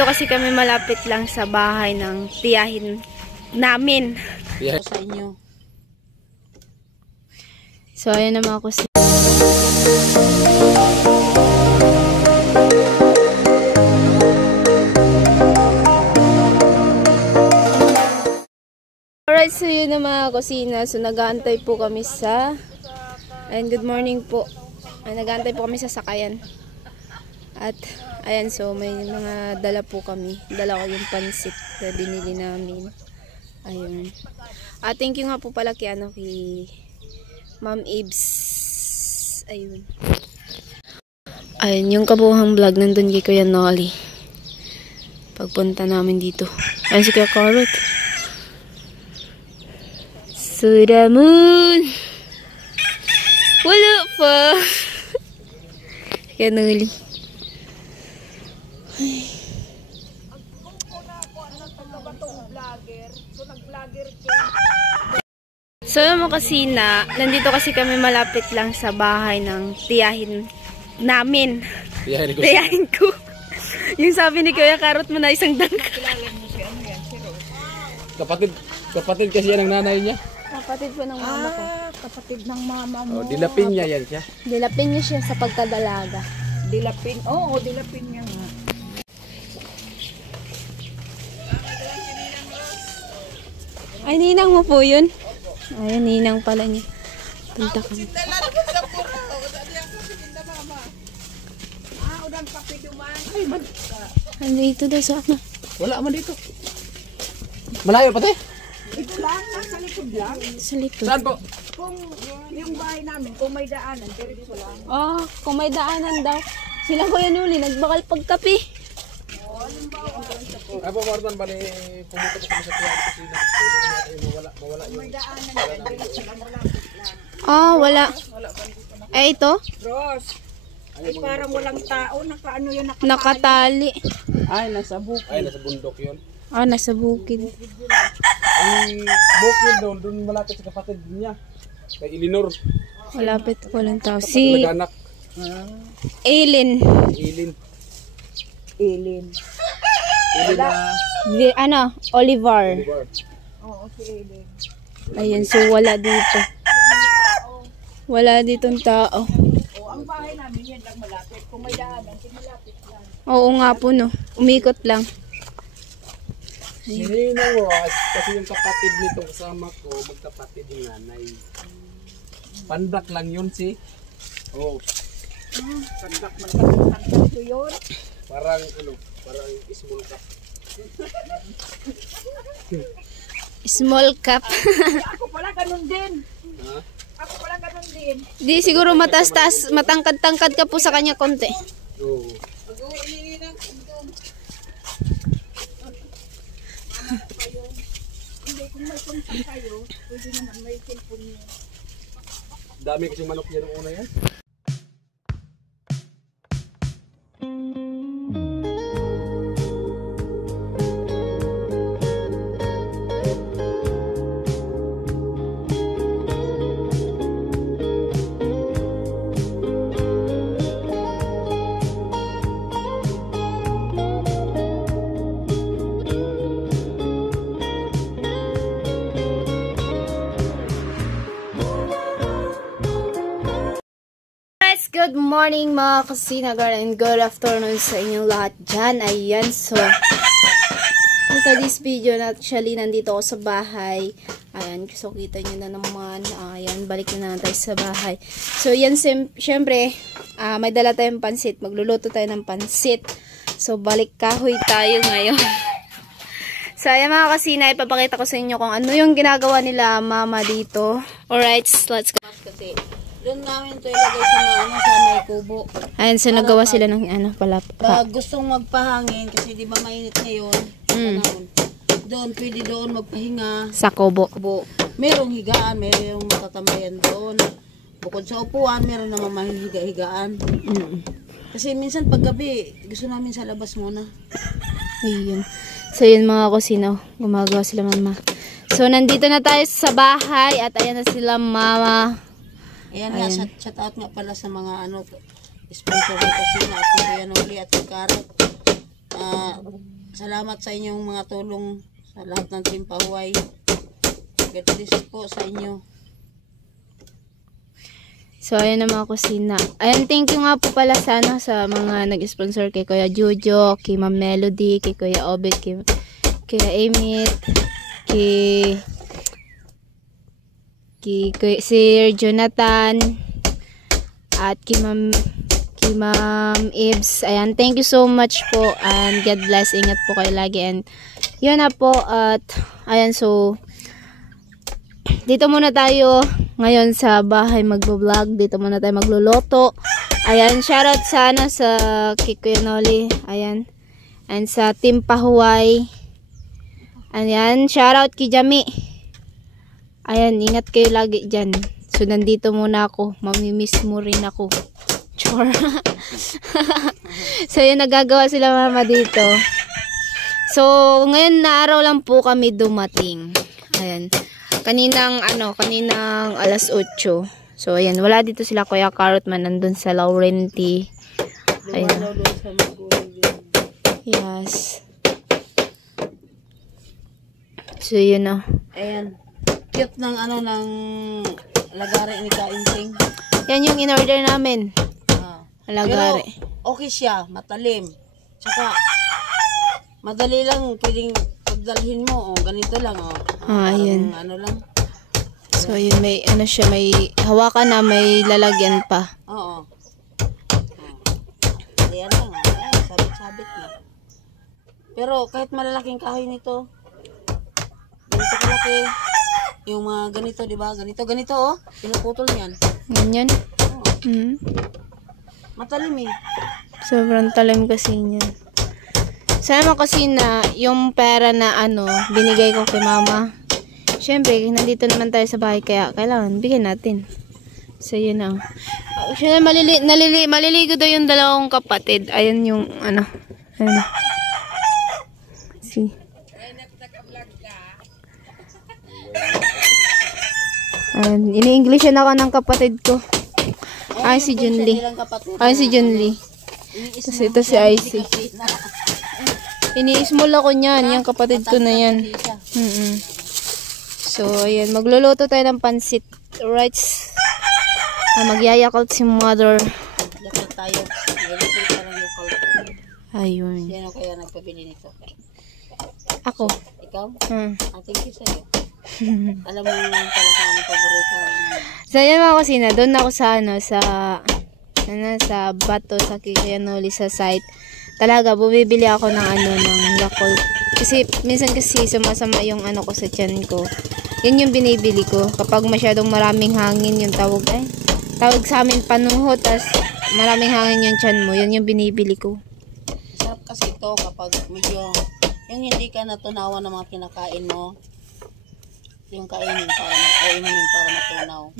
Nandito kasi kami malapit lang sa bahay ng tiyahin namin. Yeah. Sa inyo. So, ayan na mga kusina. Alright, so yun na mga kusina. So, nag-aantay po kami sa... And good morning po. Nag-aantay po kami sa sakayan. At, ayan, so may mga dala po kami. Dala ko yung pansit na binili namin. Ayun. At thank you nga po pala kay Ma'am Ibs. Ayun. Ayun, yung kabuhang vlog nandun kay Kuya Nolly. Pagpunta namin dito. Ayun si Kuya Carrot. Suramun! Wala pa! Kuya Nolly. So mga kasina, nandito kasi kami malapit lang sa bahay ng tiyahin namin. Tiyahin ko. Yung sabi ni Kuya Carrot mo na isang dangka. Kapatid kasi yan ang nanay niya. Kapatid po ng mama ko. Kapatid ng mama mo. Oh, dilapin niya yan siya. Dilapin niya siya sa pagkadalaga. Dilapin? Oo, dilapin niya nga. Ay, ninang mo po yun. Ay, ninang pala niya. Punta kami. Andito daw sa ano? Wala man dito. Malayo pati? Ito lang, nasa likod lang. Sa likod. Saan po? Kung yung bahay namin, kung may daanan, diretso lang. Oh, kung may daanan daw. Sila Kuya Nolly, nagbakal pagkape. Ay po, Martan, bali pumunta po kami sa tiyahin kusina. Mawala yung... May daanan, diretso lang, malapit lang. Ah, wala. Eh, ito? Ross, ay parang walang tao, nakaano yun, Nakatali. Ay, nasa bukid. Ay, nasa bundok yun. Ah, nasa bukid. Ang bukid doon malapit sa kapatid niya. Kay Elinor. Malapit ko lang tao. Si Nag-anak. Aileen. Ilin. Ilin. Ilin na... Ano? Oliver. Oo, si Ilin. Ayun, so wala dito. Wala ditong tao. O, ang bahay namin yan lang malapit. Kung may daanan, malapit lang. Oo nga po, no. Umikot lang. Sininang Ross, kasi yung kapatid nitong kasama ko, magkapatid yung nanay. Pandak lang yun si. Oh. Pandak man pandak ko yun. Parang ano, parang small cup. Small cup. Ako pala ganun din. Ha? Ako pala ganun din. Di siguro matas-tas, matangkad-tangkad ka po sa kanya konti. Oo. Hindi, kung may kontak kayo, pwede naman may cellphone niyo. Dami kasi manok niya nung una yan. Good morning mga kasinagar and good afternoon sa inyong lahat dyan. Ayan, so ito this video na actually nandito ako sa bahay. Ayan, so kita nyo na naman. Ayan, balik na tayo sa bahay. So yan, syempre may dala tayong pansit. Magluluto tayo ng pansit. So balik kahoy tayo ngayon. So ayan mga kasina, ipapakita ko sa inyo kung ano yung ginagawa nila mama dito. Alright, let's go. Kasi doon namin ito ilagay sa may kubo. Ayan, so nagawa sila ng pala. Pag gustong magpahangin, kasi di ba mainit ngayon, doon, pwede doon magpahinga. Sa kubo. Merong higaan, merong matatambayan doon. Bukod sa upuan, meron naman mahihiga-higaan. Kasi minsan paggabi, gusto namin sa labas muna. Ayun. So yun mga kusina, gumagawa sila mama. So nandito na tayo sa bahay at ayan na sila mama. Ayan nga, shout out nga pala sa mga sponsor ng kusina at Kuya Nolly at Carrot. Salamat sa inyong mga tulong sa lahat ng Team Pahuay. God bless po sa inyo. So, ayan na mga kusina. Ayan, thank you nga po pala sana sa mga nag-sponsor kay Kuya Jojo, kay Ma'am Melody, kay Kuya Obet, kay Amit, kay Sir Jonathan, at kay Ma'am Ibs. Ayan, thank you so much po and God bless. Ingat po kayo lagi and yun na po at ayan, so dito muna tayo ngayon sa bahay magbo-vlog. Dito muna tayo magluluto. Ayan, shoutout sana sa Kuya Noli. Ayan. And sa Team Pahuay. Ayan, shoutout kay Jami. Ayan, ingat kayo lagi dyan. So, nandito muna ako. Mamimiss mo rin ako. Chor. So, yun, nagagawa sila mama dito. So, ngayon na araw lang po kami dumating. Ayan. Kaninang alas 8. So, ayan. Wala dito sila Kuya Carrotman. Nandun sa Laurenti. Ayan. Yes. So, yun na. Ayan. Cute ng ng lagari ni Kainting. Yan yung in-order namin. Lagari. Pero, okay siya. Matalim. Tsaka, madali lang. Pwedeng pagdalhin mo. Ganito lang. Ayan. Lang. So, yun, may, may hawakan na, may lalagyan pa. Oo. Ayan lang. Sabit-sabit na. Pero, kahit malalaking kahoy nito, ganito kalaki. Yung mga ganito, di ba? Ganito, pinuputol niyan. Ganyan? Oo. Matalim eh. Sobrang talim kasi niyan. Sana kasi na yung pera na binigay ko kay mama. Siyempre, nandito naman tayo sa bahay kaya kailangan bigyan natin. So, yun ang. Actually, maliligo daw yung dalawang kapatid. Ayan yung Ayan. See. Ayan, ini-Englishan ako ng kapatid ko. Ay, si Junli. Ay, si Junli. Tapos ito si Icy. Ini-small ako niyan. Yung kapatid ko na yan. So, ayan. Magluluto tayo ng pansit rice. Magyayakal si mother. Yakult tayo. Ayun. Sino kaya nagpabili nito? Ako. Ikaw? Thank you sa'yo. Alam mo naman pala kung ano paborito. So, yan mga kusina. Doon ako sa bato, sa Kikianoli, sa site. Talaga, bumibili ako ng ng Yakult. Kasi, minsan kasi sumasama yung ko sa tiyan ko. Yan yung binibili ko. Kapag masyadong maraming hangin yung tawag sa amin panuho, tas maraming hangin yung tiyan mo. Yan yung binibili ko. Sarap kasi ito kapag medyo, yung hindi ka natunawan ng mga kinakain mo, yung kainin para matunaw.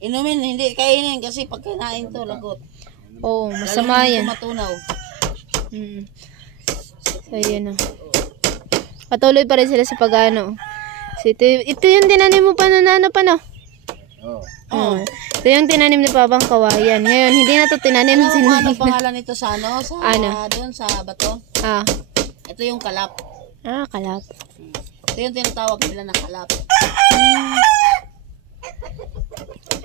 Inumin, hindi kainin kasi pag kinain to, lagot. Oo, masama yan. Matunaw. So, yun na. Patuloy pa rin sila sa pag-ano. So, ito yung tinanim mo pa na Oo. Ito yung tinanim ni Babang Kawayan. Ngayon, hindi na to tinanim. Ano pangalan nito sa doon sa bato? Ito yung kalap. Kalap. Ito yung tinatawag nila na kalap.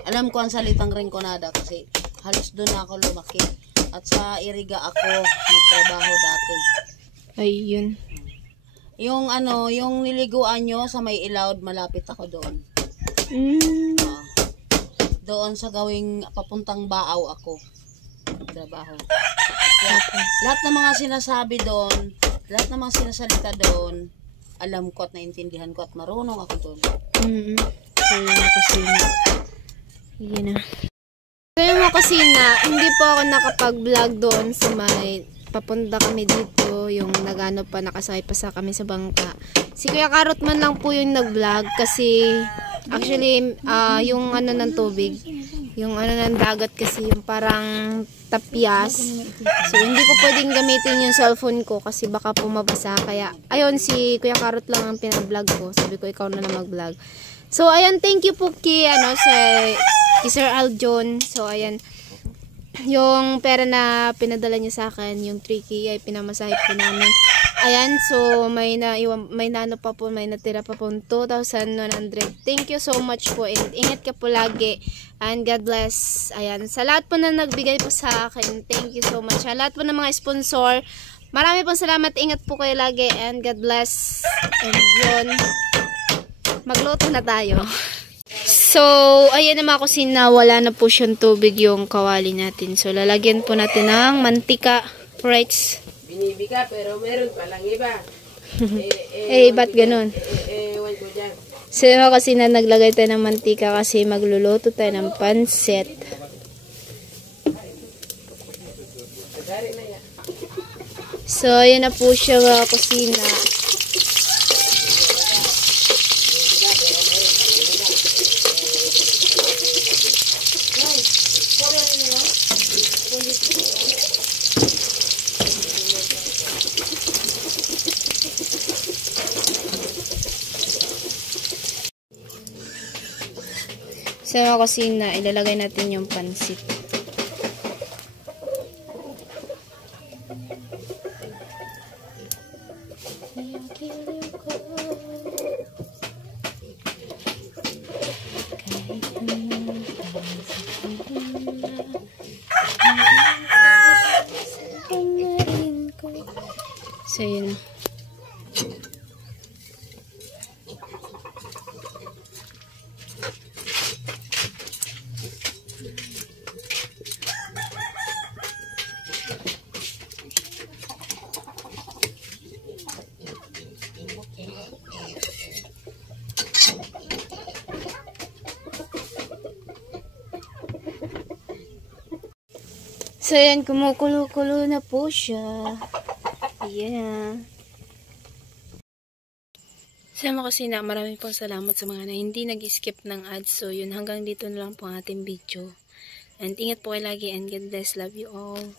Alam ko ang salitang ringkonada kasi halos doon ako lumaki. At sa Iriga ako nagtrabaho dati. Ayun. Yung yung niliguan nyo sa may Ilawd, malapit ako doon. Doon sa gawing papuntang Baaw ako nagtrabaho. Lahat ng mga sinasabi doon, lahat ng mga sinasalita doon, alam ko at naintindihan ko at marunong ako doon. So, yun ang kusina. Yun na. So, yung mga kusina, hindi po ako nakapag-vlog doon sa may papunta kami dito, yung nakasakay pa sa kami sa bangka. Si Kuya Carrotman lang po yung nag-vlog kasi actually, yung ng tubig, yung ng dagat kasi yung parang tapyas. So, hindi ko pwedeng gamitin yung cellphone ko kasi baka pumabasa. Kaya, ayun, si Kuya Carrot lang ang pinablog ko. Sabi ko, ikaw na mag-vlog. So, ayan, thank you po kay Sir Aljon. So, ayan. yung pera na pinadala niya sa akin, yung 3K ay pinamasahe po namin. Ayan, so may naano pa po, may natira pa po 2,100. Thank you so much po and ingat ka po lagi and God bless. Ayan, sa lahat po na nagbigay po sa akin, thank you so much. Sa lahat po ng mga sponsor, marami pong salamat, ingat po kayo lagi and God bless. And yun, magluto na tayo. So, ayan na mga kusina, wala na po siyang tubig yung kawali natin. So, lalagyan po natin ng mantika, right? Binibi ka, pero meron palang iba. Ba't ganun? Ewan ko dyan. So, mga kusina, naglagay tayo ng mantika kasi magluluto tayo ng pansit. So, ayan na po siya mga kusina. Sa mga kusina, ilalagay natin yung pansit. So, yun. So, yan, kumukulo-kulo na po siya. Ayan. Sa mga kusina, maraming pong salamat sa mga na hindi nag-skip ng ads. So, yun, hanggang dito na lang po ang ating video. And ingat po kayo lagi and God bless. Love you all.